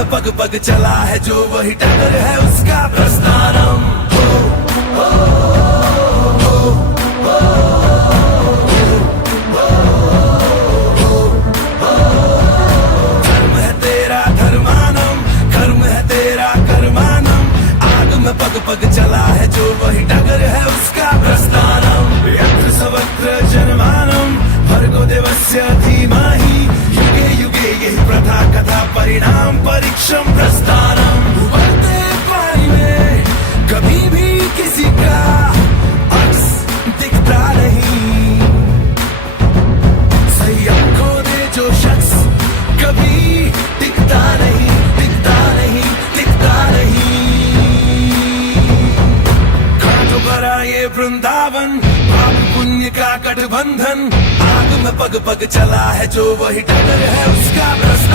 में पग पग चला है जो वही टगर है उसका प्रस्थानम। धर्म है तेरा धर्मानम, कर्म है तेरा कर्मानम। आग में पग पग चला है जो वही टगर है उसका प्रस्थानम। यत्र सर्वत्र जनमानम भर्गो देवस्य धीमहि युगे युगे यही प्रथा कथा परिणाम परीक्षम प्रस्थानम। उबलते पानी में कभी भी किसी का अक्स दिखता नहीं, संयम खो दे जो शख्स कभी दिखता नहीं, दिखता नहीं, दिखता नहीं। घाटों पर आए वृंदावन पाप पुण्य का गठबंधन। आग में पग पग चला है जो वही डगर है उसका प्रस्थान।